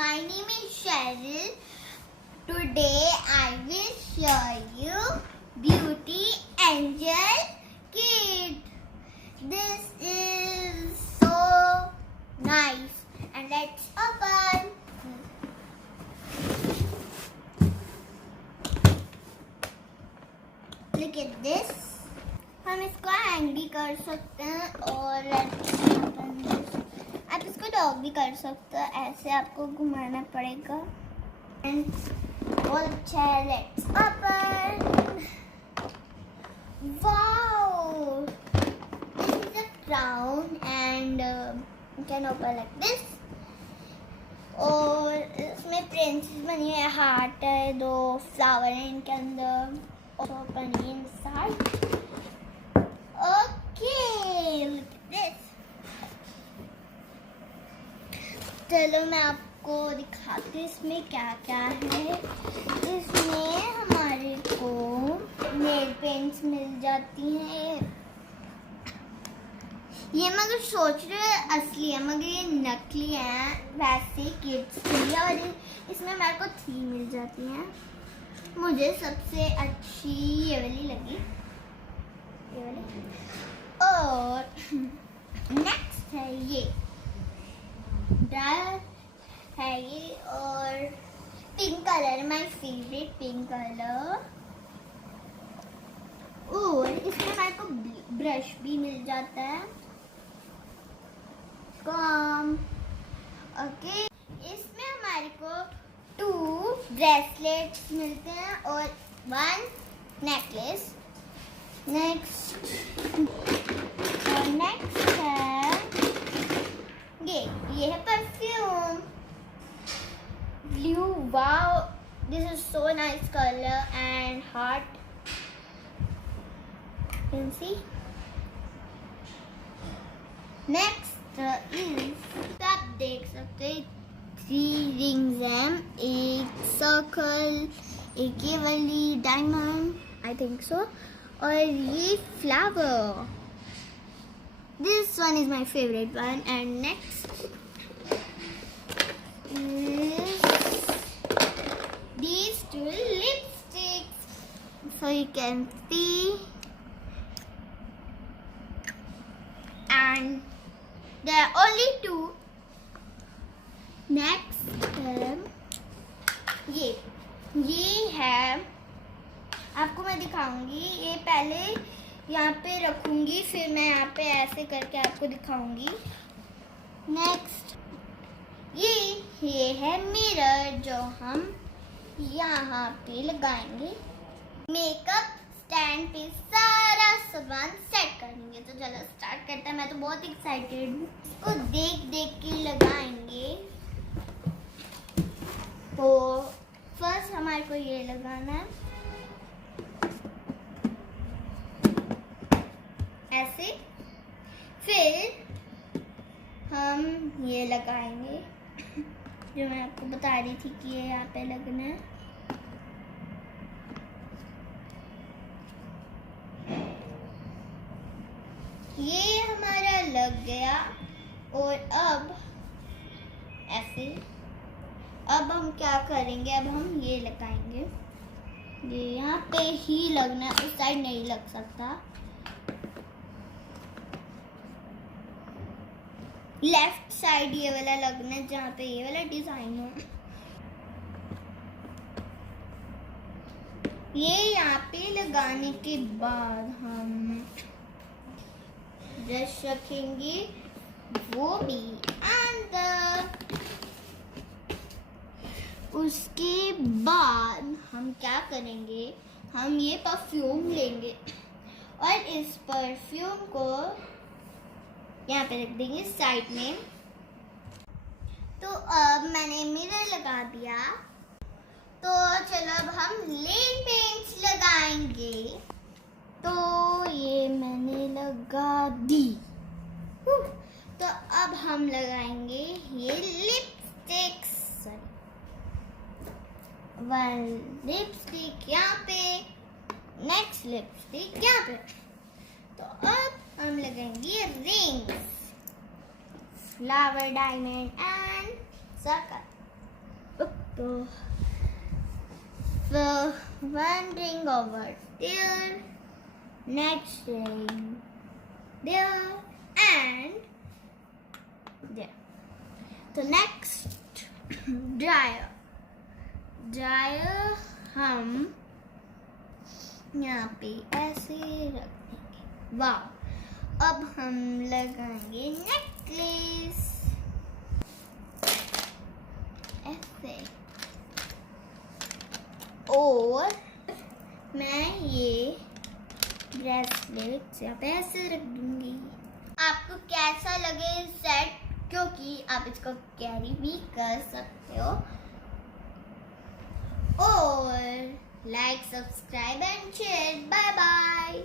my name is Cheryl. Today I will show you Beauty Angel Kit. This is so nice, and let's open. Look at this. हम इसको hang भी कर सकते हैं और आप इसको डॉग भी कर सकते हो. ऐसे आपको घुमाना पड़ेगा. एंड बहुत अच्छा है. Let's open. Wow, this is a crown and you can open like this. और इसमें प्रिंसेस बनी है, हार्ट है, 2 फ्लावर है इनके अंदर. और open inside. Okay, look at this. चलो मैं आपको दिखाती हूँ इसमें क्या क्या है. इसमें हमारे को नेल पेंट्स मिल जाती हैं. ये मगर सोच रहे हैं असली है, मगर ये नकली है. वैसे किड्स के लिए. और इसमें हमारे को 3 मिल जाती हैं. मुझे सबसे अच्छी ये वाली लगी. और नेक्स्ट है ये ड्रायर है ये. और pink colour, my favourite pink colour. और इसमें हमारे को ब्रश भी मिल जाता है. कम ओके. इसमें हमारे को 2 ब्रेसलेट्स मिलते हैं और 1 नेकलेस. नेक्स्ट है ये है perfume blue. Wow, this is so nice colour and heart. Can see. Next is, आप देख सकते हैं 3 रिंग्स हैं. एक सर्कल, एक ये वाली डायमंड, आई थिंक सो. और ये flower. This one is my favorite one. And next is these 2 lipsticks. So you can see. And there are only 2. Next ये है. आपको मैं दिखाऊंगी. ये पहले यहाँ पे रखूंगी, फिर मैं यहाँ पे ऐसे करके आपको दिखाऊंगी. नेक्स्ट ये है मिरर, जो हम यहाँ पे लगाएंगे. मेकअप स्टैंड पे सारा सामान सेट करेंगे. तो चलो स्टार्ट करते हैं. मैं तो बहुत एक्साइटेड हूँ. इसको देख देख के लगाएंगे. तो फर्स्ट हमारे को ये लगाना है ऐसे. फिर हम ये लगाएंगे जो मैं आपको बता रही थी कि ये यहाँ पे लगना है. ये हमारा लग गया. और अब ऐसे. अब हम क्या करेंगे, अब हम ये लगाएंगे. ये यहाँ पे ही लगना है, उस साइड नहीं लग सकता. लेफ्ट साइड ये वाला लगना है, जहाँ पे ये वाला डिजाइन हो. ये यहाँ पे लगाने के बाद हम ब्रश रखेंगे, वो भी अंदर. उसके बाद हम क्या करेंगे, हम ये परफ्यूम लेंगे और इस परफ्यूम को यहाँ पे रख देंगे साइड में. तो अब मैंने मिरर लगा दिया. तो चलो अब हम नेल पेंट्स लगाएंगे. तो ये मैंने लगा दी. तो अब हम लगाएंगे ये लिपस्टिक्स. 1 लिपस्टिक यहाँ पे, नेक्स्ट लिपस्टिक यहाँ पे. तो अब हम लगाएंगे rings, flower, diamond and circle. तो one ring over there, next ring there and there. तो next dryer हम यहाँ पे ऐसे रख देंगे। वाह, अब हम लगाएंगे नेकलेस ऐसे, और मैं ये ब्रेसलेट यहाँ पे ऐसे रख दूंगी। आपको कैसा लगे सेट, क्योंकि आप इसको कैरी भी कर सकते हो। और like, subscribe and share. Bye bye.